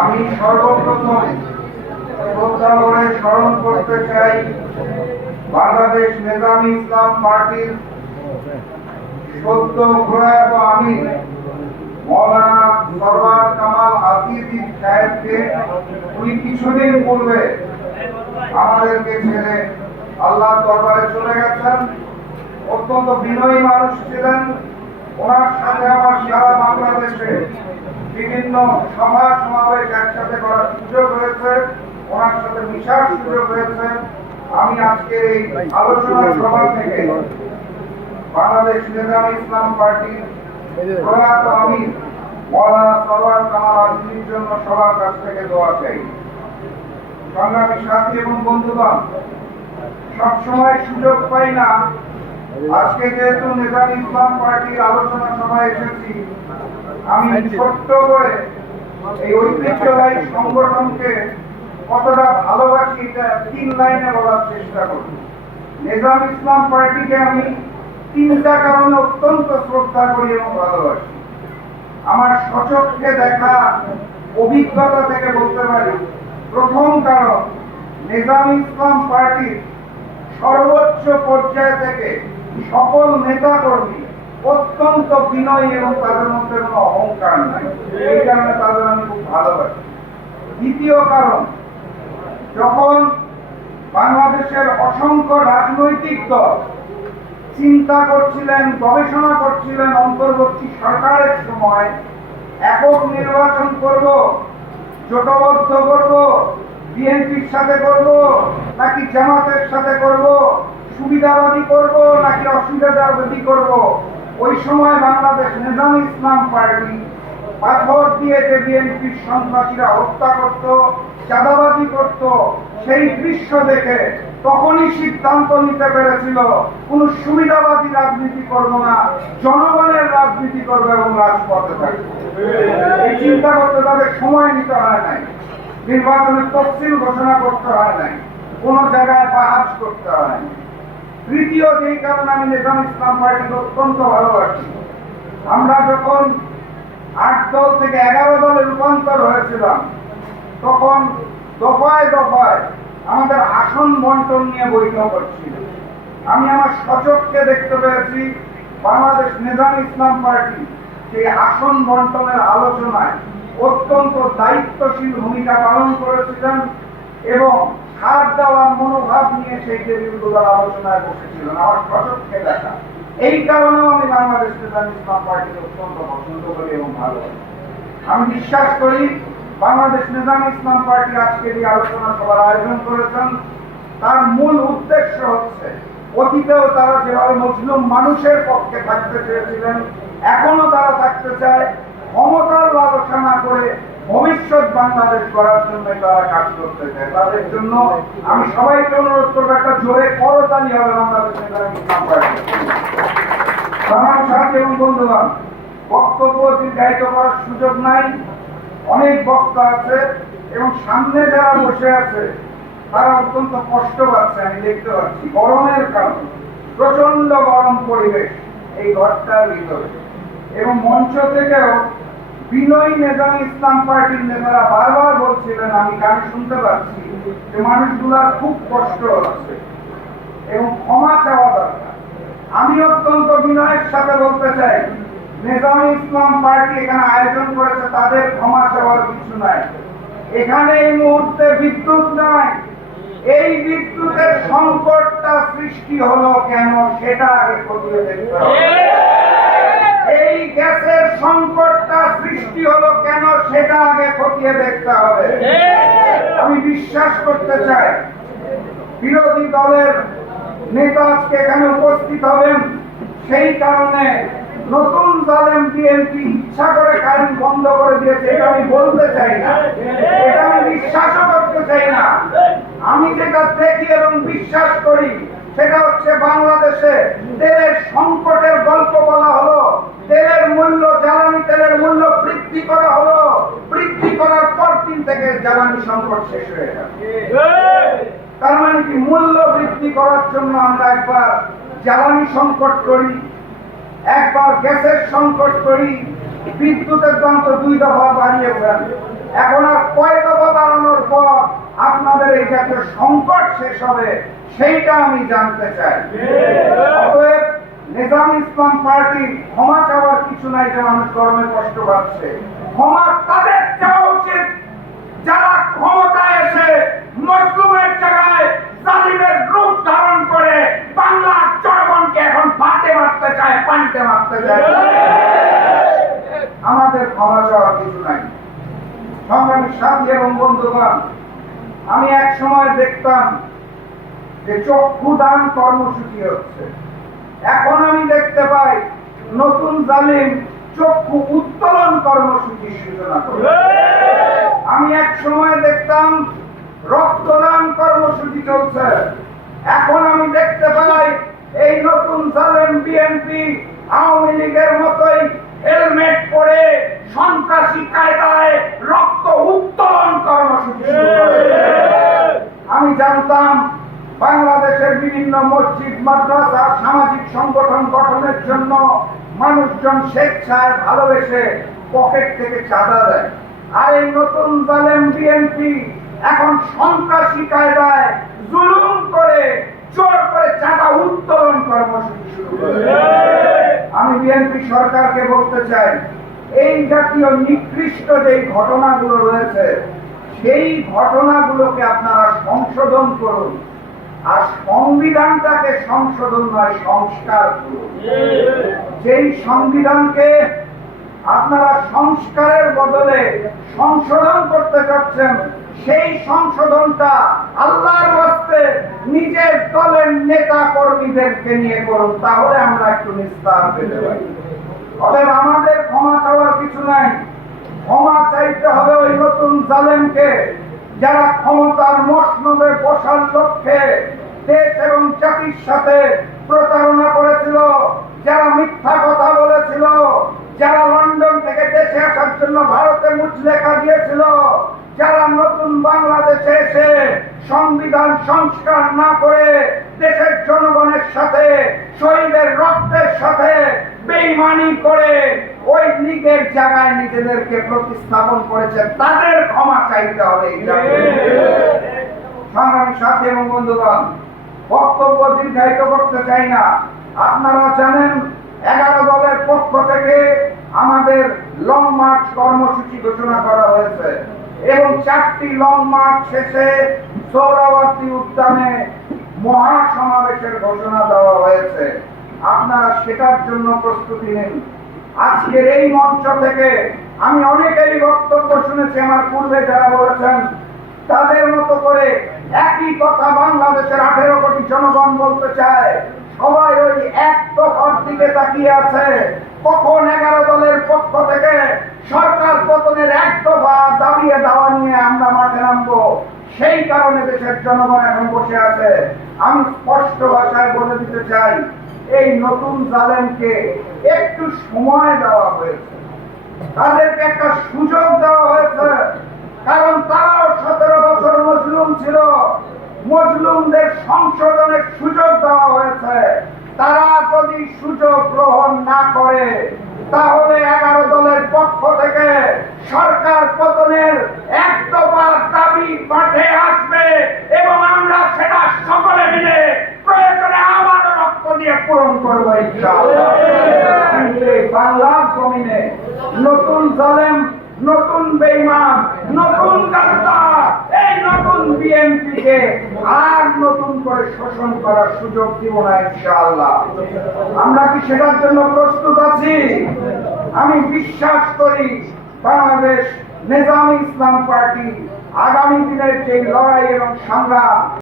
আমি সর্বপ্রথম শ্রদ্ধা করে স্মরণ করতে চাই বাংলাদেশ নেজামী ইসলাম পার্টির সদ্য প্রয়াত আমির মৌলানা সরওয়ার কামাল আজিজি সাহেবকে। উনি কিছুদিন পূর্বে আমাদেরকে ছেড়ে আল্লাহর দরবারে চলে গেছেন। অত্যন্ত বিনয়ী মানুষ ছিলেন। ওনার সাথে আমার সারা বাংলাদেশে বিভিন্ন সভা সমাবেশ একসাথে করার সুযোগ হয়েছে, ওনার সাথে মিশার সুযোগ হয়েছে। আমি আজকে এই আলোচনা সভা থেকে বাংলাদেশ নেজামী ইসলাম পার্টির প্রয়াত আমির মৌলানা সরওয়ার কামাল আজিজির জন্য সবার কাছ থেকে দোয়া চাই। সংগ্রামী সাথী এবং বন্ধুগণ, সবসময় সুযোগ পাই না। আজকে যেহেতু নেজামী ইসলাম পার্টির আলোচনা সভায় এসেছি, আমি ছোট্ট করে এই ঐতিহ্যবাহী সংগঠনকে কতটা ভালোবাসি এটা 3 লাইনে বলার চেষ্টা করব। নেজামী ইসলাম পার্টিকে আমি 3টা কারণে অত্যন্ত শ্রদ্ধা করি এবং ভালোবাসি। আমার সচক্ষে দেখা অভিজ্ঞতা থেকে বলতে পারি, প্রথম কারণ, নেজামী ইসলাম পার্টির সর্বোচ্চ পর্যায় থেকে সকল নেতা কর্মী অত্যন্ত বিনয়ী এবং তাদের মধ্যে কোনো অহংকার নাই। এই কারণে তাদের আমি খুব ভালোবাসি। দ্বিতীয় কারণ, যখন বাংলাদেশের অসংখ্য রাজনৈতিক দল চিন্তা করছিলেন, গবেষণা করছিলেন অন্তর্বর্তী সরকারের সময় একক নির্বাচন করব, জোটবদ্ধ করব, বিএনপির সাথে করব নাকি জামাতের সাথে করব, সুবিধাবাদী করব নাকি অসুবিধাবাদী করব, ওই সময় বাংলাদেশ নেজামী ইসলাম পার্টি পাথর দিয়ে যে বিএনপির সন্ত্রাসীরা হত্যা করত, চাঁদাবাজি করত, সেই দৃশ্য দেখে তখনই সিদ্ধান্ত নিতে পেরেছিল কোন সুবিধাবাদী রাজনীতি করব না, জনগণের রাজনীতি করবে এবং রাজপথে থাকবে। এই চিন্তা করতে তাদের সময় নিতে হয় নাই, নির্বাচনের তফসিল ঘোষণা করতে হয় নাই, কোন জায়গায় বাহাজ করতে হয় নাই। তৃতীয় যেই কারণে আমি নেজামী ইসলাম পার্টিকে অত্যন্ত ভালোবাসি, আমরা যখন 8 দল থেকে 11 দলে রূপান্তর হয়েছিলাম, তখন দফায় দফায় আমাদের আসন বন্টন নিয়ে বৈঠক হচ্ছিল। আমি আমার সচক্ষে দেখতে পেয়েছি বাংলাদেশ নেজামী ইসলাম পার্টি সেই আসন বন্টনের আলোচনায় অত্যন্ত দায়িত্বশীল ভূমিকা পালন করেছিলেন এবং হাত দেওয়ার মনোভাব নিয়ে সেই টেবিলগুলো আলোচনায় বসেছিলেন। আমার সচক্ষে দেখা, এই কারণেও আমি বাংলাদেশ নেজামী ইসলাম পার্টিকে অত্যন্ত পছন্দ করি এবং ভালোবাসি। আমি বিশ্বাস করি বাংলাদেশ নেজামী ইসলাম পার্টি আজকের এই আলোচনা সভার আয়োজন করেছেন, তার মূল উদ্দেশ্য হচ্ছে অতীতেও তারা যেভাবে মজলুম মানুষের পক্ষে থাকতে চেয়েছিলেন, এখনো তারা থাকতে চায়, ক্ষমতার লালসা না করে ভবিষ্যৎ বাংলাদেশ গড়ার জন্য তারা কাজ করতে চায়। তাদের জন্য আমি সবাইকে অনুরোধ করবো, একটা জোরে করতালি হবে বাংলাদেশ নেজামী ইসলাম পার্টি। আমার সাথী এবং বন্ধুগণ, বক্তব্য দীর্ঘায়িত করার সুযোগ নাই, অনেক বক্তা আছে এবং সামনে যারা বসে আছে তারা অত্যন্ত কষ্ট পাচ্ছে, আমি দেখতে পাচ্ছি গরমের কারণে। প্রচন্ড গরম পরিবেশ এই ঘরটার ভিতরে, এবং মঞ্চ থেকেও বিনয়ী নেজামী ইসলাম পার্টির নেতারা বারবার বলছিলেন, আমি গান শুনতে পাচ্ছি যে মানুষগুলার খুব কষ্ট হচ্ছে এবং ক্ষমা চাওয়া দরকার। আমি অত্যন্ত বিনয়ের সাথে বলতে চাই, নেজামী ইসলাম পার্টি এখানে আয়োজন করেছে, তাদের ক্ষমা চাওয়ার কিছু নাই। এখানে এই মুহূর্তে বিদ্যুৎ নাই, এই বিদ্যুতের সংকটটা সৃষ্টি হলো কেন সেটা আগে খতিয়ে দেখতে হবে। এই গ্যাসের সংকটটা সৃষ্টি হলো কেন সেটা আগে খতিয়ে দেখতে হবে। আমি বিশ্বাস করতে চাই বিরোধী দলের নেতা আজকে এখানে উপস্থিত হবেন, সেই কারণে নতুন জালেম বিএনপি ইচ্ছা করে কারেন্ট বন্ধ করে দিয়েছে এটা আমি বলতে চাই না, এটা আমি বিশ্বাসও করতে চাই না। আমি যেটা দেখি এবং বিশ্বাস করি সেটা হচ্ছে বাংলাদেশে তেলের সংকটের গল্প বলা হলো, তেলের মূল্য, জ্বালানি তেলের মূল্য বৃদ্ধি করা হলো, বৃদ্ধি করার পর দিন থেকে জ্বালানি সংকট শেষ হয়ে গেল। তার মানে কি, মূল্য বৃদ্ধি করার জন্য আমরা একবার জ্বালানি সংকট করি, একবার গ্যাসের সংকট করি, বিদ্যুতের দাম তো 2 দফা বাড়িয়েছেন, এখন আর কয় দফা বাড়ানোর পর আপনাদের এই জাতীয় সংকট শেষ হবে সেইটা আমি জানতে চাই। অতএব নিজামী ইসলাম পার্টি ক্ষমা চাওয়ার কিছু নাই যে মানুষ গরমে কষ্ট পাচ্ছে। ক্ষমা তাদের চাওয়া উচিত যারা ক্ষমতায় এসে মজলুমের জায়গায় জালিমের রূপ ধারণ করে বাংলার জনগণকে এখন পাতে মারতে চায়, পানিতে মারতে চায়। আমাদের ক্ষমা চাওয়ার কিছু নাই। সংগ্রামী সাথী এবং বন্ধুগণ, আমি এক সময় দেখতাম যে চক্ষু দান কর্মসূচি হচ্ছে, এখন আমি দেখতে পাই নতুন জালিম চক্ষু উত্তোলন কর্মসূচির সূচনা করে। আমি এক সময় দেখতাম রক্তদান কর্মসূচি চলছে, এখন আমি দেখতে পাই এই নতুন জালিম বিএনপি আওয়ামী লীগের মতোই হেলমেট পরে সন্ত্রাসী কায়দায় রক্ত উত্তোলন কর্মসূচি শুরু করেছে। আমি জানতাম বাংলাদেশের বিভিন্ন মসজিদ, মাদ্রাসা, সামাজিক সংগঠন গঠনের জন্য মানুষজন স্বেচ্ছায় ভালোবেসে পকেট থেকে চাঁদা দেয়, আর এই নতুন জালেম বিএনপি এখন সন্ত্রাসী কায়দায় জুলুম করে জোর করে চাঁদা উত্তোলন কর্মসূচি শুরু করে। আমি বিএনপি সরকারকে বলতে চাই, এই জাতীয় নিকৃষ্ট যে ঘটনাগুলো রয়েছে সেই ঘটনাগুলোকে আপনারা সংশোধন করুন, আর সংবিধানটাকে সংশোধন নয় সংস্কার করুন। যেই সংবিধানকে আপনারা সংস্কারের বদলে সংশোধন করতে চাচ্ছেন, সেই সংশোধনটা আল্লাহর ওয়াস্তে নিজের দলের নেতা কর্মীদেরকে নিয়ে করুন, তাহলে আমরা একটু নিস্তার পেতে পারি। অতএব আমাদের ক্ষমা চাওয়ার কিছু নাই। ক্ষমা চাইতে হবে ওই নতুন জালেমকে যারা ক্ষমতার মসনদে বসার লক্ষ্যে দেশ এবং জাতির সাথে প্রতারণা করেছিল, যারা মিথ্যা কথা বলেছিল, যারা লন্ডন থেকে দেশে আসার জন্য ভারতে মুচলেখা দিয়েছিল, যারা নতুন বাংলাদেশে এসে সংবিধান সংস্কার না করে দেশের জনগণের সাথে শহীদের রক্তের সাথে বেঈমানি করে ওই লীগের জায়গায় নিজেদেরকে প্রতিস্থাপন করেছে, তাদের ক্ষমা চাইতে হবে। সংগ্রামী সাথী এবং বন্ধুগণ, বক্তব্য দীর্ঘায়িত করতে চাই না। আপনারা জানেন 11 দলের পক্ষ থেকে আমাদের লং মার্চ কর্মসূচি ঘোষণা করা হয়েছে এবং 4টি লং মার্চ শেষে সোহরাওয়ার্দী উদ্যানে মহাসমাবেশের ঘোষণা দেওয়া হয়েছে। আপনারা সেটার জন্য প্রস্তুতি নিন। আজকের এই মঞ্চ থেকে আমি অনেকেরই বক্তব্য শুনেছি, আমার পূর্বে যারা বলেছেন তাদের মতো করে একই কথা বাংলাদেশের 18 কোটি জনগণ বলতে চায়। সবাই ওই এক দফার দিকে তাকিয়ে আছে, কখন 11 দলের পক্ষ থেকে সরকার পতনের এক দফা দাবিয়ে দাওয়া নিয়ে আমরা মাঠে নামবো। সেই কারণে দেশের জনগণ এখন বসে আছে। আমি স্পষ্ট ভাষায় বলে দিতে চাই, এই নতুন জালেমকে একটু সময় দেওয়া হয়েছে, তাদেরকে একটা সুযোগ দেওয়া হয়েছে, কারণ তারাও 17 বছর মজলুম ছিল। মজলুমদের সংশোধনের সুযোগ দেওয়া হয়েছে। তারা যদি সুযোগ গ্রহণ না করে তাহলে 11 দলের পক্ষ থেকে সরকার পতনের এক দফা দাবি মাঠে আসবে এবং আমরা সেটা সকলে মিলে প্রয়োজনে আবারও রক্ত দিয়ে পূরণ করবো ইনশাআল্লাহ। বাংলার জমিনে নতুন জালেম, নতুন বেঈমান, নতুন গাদ্দার, এই নতুন বিএনপিকে আর নতুন করে শোষণ করার সুযোগ দিব না ইনশাআল্লাহ। আমরা কি সেটার জন্য প্রস্তুত আছি? আমি বিশ্বাস করি বাংলাদেশ নিজামী ইসলাম পার্টি আগামী দিনের যে লড়াই এবং সংগ্রাম